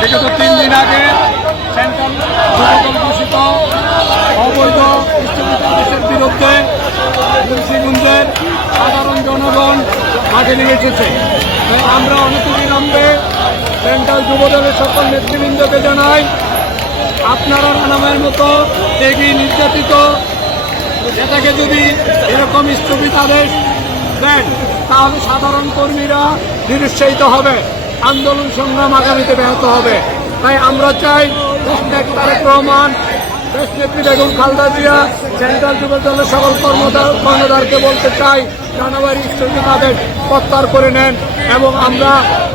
বিগত তিন দিন আগে বিরুদ্ধে মুন্সিগঞ্জের সাধারণ জনগণ মাঠে নিয়ে এসেছে। আমরা অনতিবিলম্বে সেন্ট্রাল যুবদলের সকল নেতৃবৃন্দকে জানাই, আপনারা নামের মতো ত্যাগী, নির্যাতিত নেতাকে যদি এরকম স্থগিতাদেশ দেন, তাহলে সাধারণ কর্মীরা নিরুৎসাহিত হবে, আন্দোলন সংগ্রাম আগামীতে ব্যাহত হবে। তাই আমরা চাই তারেক রহমান দেশনেত্রী বেগম খালদা জিয়া, সেন্ট্রাল যুব দলের সকল কর্মদার কর্মদারকে বলতে চাই, রানাবাড়ি স্থগিতাদেশ প্রত্যাহার করে নেন এবং আমরা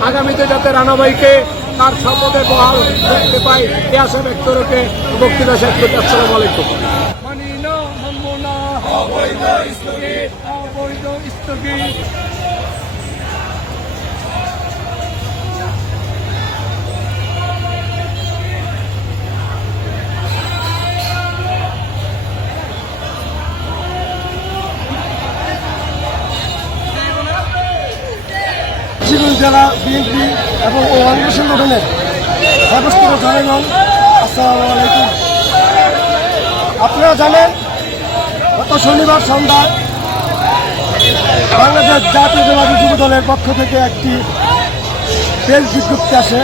আগামীতে যাতে রানাবাইকে তার শপথে বহাল দেখতে পাই এ আশা ব্যক্ত রেখে বক্তৃতা শেষ করতে আসসালামু আলাইকুম। না জেলা বিএনপি এবং অঙ্গ সংগঠনের ব্যবস্থিত জনগণ আসসালামু আলাইকুম। আপনারা জানেন গত শনিবার সন্ধ্যায় বাংলাদেশ জাতীয়তাবাদী যুব দলের পক্ষ থেকে একটি প্রেস বিজ্ঞপ্তি আসে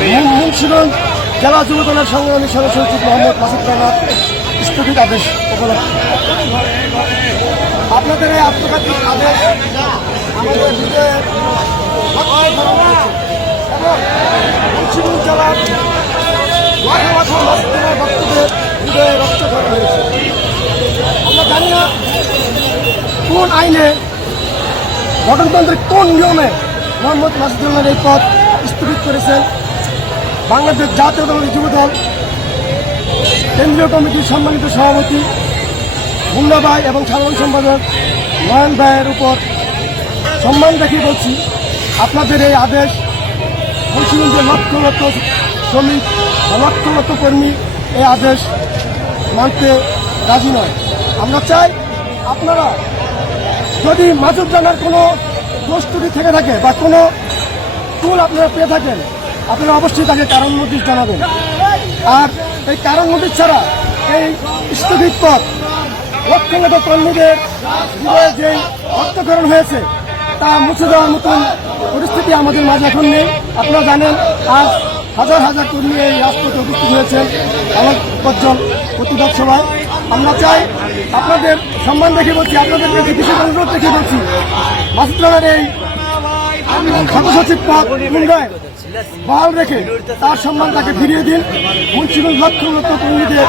মুন- মুন্সিগঞ্জ জেলা যুব দলের সংগ্রামী সদস্য সচিব মোহাম্মদ মাসুদ রানার স্থগিত আদেশ উপলক্ষে আপনাদের এই আত্মঘাতী আদেশ আমাদের। এবং জেলার লাখো হৃদয়ে রক্ত হয়েছে আমরা কোন আইনে গঠনতন্ত্রের কোন নিয়মে মোহাম্মদ মাসুদুল্লাহ এই পদ স্থগিত করেছেন? বাংলাদেশ জাতীয়তাবাদী যুবদল, কেন্দ্রীয় কমিটির সম্মানিত সভাপতি, মুন্না ভাই এবং সাধারণ সম্পাদক নয়ন ভাইয়ের উপর সম্মান রেখে বলছি, আপনাদের এই আদেশ মুন্সিগঞ্জের লক্ষ লক্ষ শ্রমিক লক্ষ লক্ষ কর্মী এই আদেশ মানতে রাজি নয়। আমরা চাই আপনারা যদি মাজুর জানার কোনো ত্রুটি থেকে থাকে বা কোনো টুল আপনারা পেয়ে থাকেন, আপনারা অবশ্যই তাকে কারণ নোটিশ জানাবেন। আর এই কারণ নোটিশ ছাড়া এই স্থগিত পথ লক্ষ লক্ষ কর্মীদের যে রক্তকরণ হয়েছে, তা মুছে দেওয়ার মতন পরিস্থিতি আমাদের মাঝে এখন নেই। আপনারা জানেন, আজ হাজার হাজার কর্মী এই রাজপথে উপস্থিত হয়েছেন। আমার পর্যন্ত প্রতিবাদ সভায়। আমরা চাই আপনাদের সম্মান দেখে বলছি আপনাদের কাছে বিশেষ অনুরোধ দেখে বলছি মাসুদ্রানের এই বহাল রেখে তার সম্মান তাকে ফিরিয়ে দিন, মুন্সিগঞ্জ লক্ষ লক্ষ কর্মীদের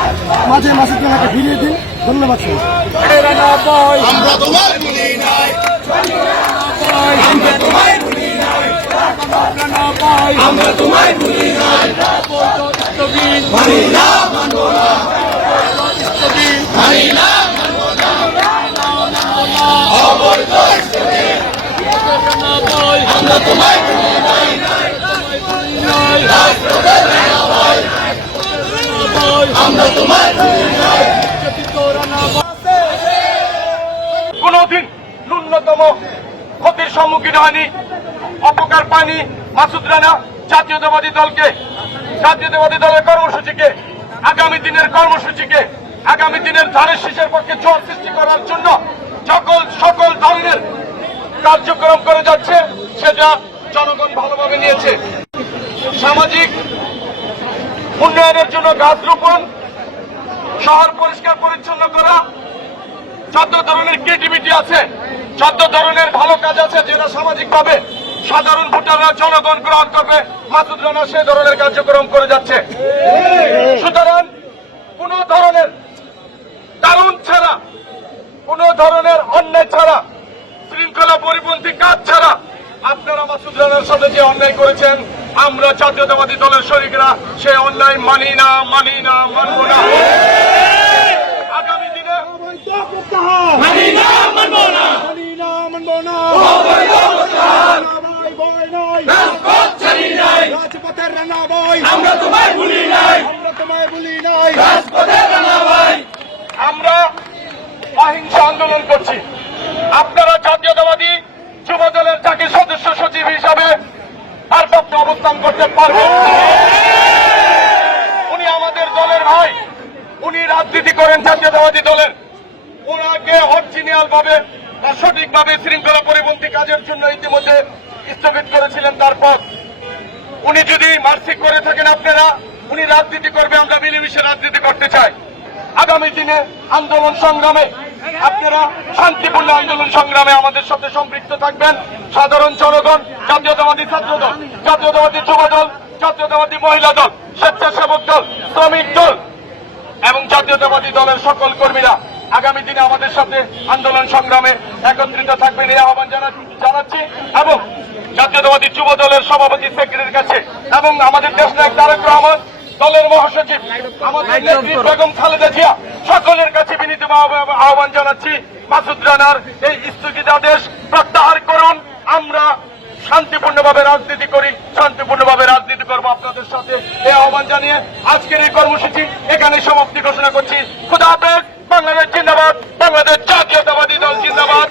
মাঝে মাসুদ্রানাকে ফিরিয়ে দিন। ধন্যবাদ আমরা তোমায় ভুলি নাই। কোনদিন ন্যূনতম ক্ষতির সম্মুখীন হয়নি। অপকার পানি মাসুদ রানা জাতীয়তাবাদী দলকে। জাতীয়তাবাদী দলের কর্মসূচিকে, আগামী দিনের কর্মসূচিকে, আগামী দিনের ধানের শীষের পক্ষে জোর সৃষ্টি করার জন্য সকল সকল ধরনের কার্যক্রম করে যাচ্ছে, সেটা জনগণ ভালোভাবে নিয়েছে। সামাজিক উন্নয়নের জন্য গাছ রোপণ, শহর পরিষ্কার পরিচ্ছন্ন করা, যত ধরনের ক্রিয়েটিভিটি আছে, যত ধরনের ভালো কাজ আছে যেটা সামাজিক ভাবে সাধারণ ভোটাররা জনগণ গ্রহণ করবে, মাসুদ রানা সে ধরনের কার্যক্রম করে যাচ্ছে। সুতরাং কোন ধরনের কারণ ছাড়া, কোন ধরনের অন্যায় ছাড়া শৃঙ্খলা পরিপন্থী কাজ ছাড়া আপনারা মাসুদ রানার সাথে যে অন্যায় করেছেন আমরা জাতীয়তাবাদী দলের শরিকরা সে অন্যায় মানি না মানি না মানব না। আগামী দিনে মানি না মানব না। রাজপথ ছাড়ি নাই। আমরা তোমায় ভুলি নাই। রাজপথের আমরা অহিংস আন্দোলন করছি আপনারা জাতীয়তাবাদী যুব দলের যাকে সদস্য সচিব হিসাবে ভারপ্রাপ্ত অবস্থান করতে পারবেন উনি আমাদের দলের ভাই। উনি রাজনীতি করেন জাতীয়তাবাদী দলের। ওনাকে অরিজিনাল ভাবে বা সঠিকভাবে শৃঙ্খলা পরিপন্থী কাজের জন্য ইতিমধ্যে স্থগিত করেছিলেন তারপর। উনি যদি মার্সিক করে থাকেন আপনারা, উনি রাজনীতি করবে, আমরা মিলেমিশে রাজনীতি করতে চাই। আগামী দিনে আন্দোলন সংগ্রামে আপনারা শান্তিপূর্ণ আন্দোলন সংগ্রামে আমাদের সাথে সম্পৃক্ত থাকবেন। সাধারণ জনগণ, জাতীয়তাবাদী ছাত্র দল জাতীয়তাবাদী যুব দল জাতীয়তাবাদী মহিলা দল, স্বেচ্ছাসেবক দল, শ্রমিক দল এবং জাতীয়তাবাদী দলের সকল কর্মীরা আগামী দিনে আমাদের সাথে আন্দোলন সংগ্রামে একত্রিত থাকবেন এই আহ্বান জানা- জানাচ্ছি এবং জাতীয়তাবাদী যুব দলের সভাপতি সেক্রেটারির কাছে এবং আমাদের দেশ নায়ক তারেক রহমান, দলের মহাসচিব, আমাদের নেত্রী বেগম খালেদা জিয়া আহ্বান জানাচ্ছি মাসুদ রানার, এই স্থগিতাদেশ প্রত্যাহার করুন। আমরা শান্তিপূর্ণভাবে রাজনীতি করি, শান্তিপূর্ণভাবে রাজনীতি করব আপনাদের সাথে। এই আহ্বান জানিয়ে আজকের এই কর্মসূচি এখানে সমাপ্তি ঘোষণা করছি। খুদা বাংলাদেশ জিন্দাবাদ, বাংলাদেশ জাতীয়তাবাদী দল জিন্দাবাদ।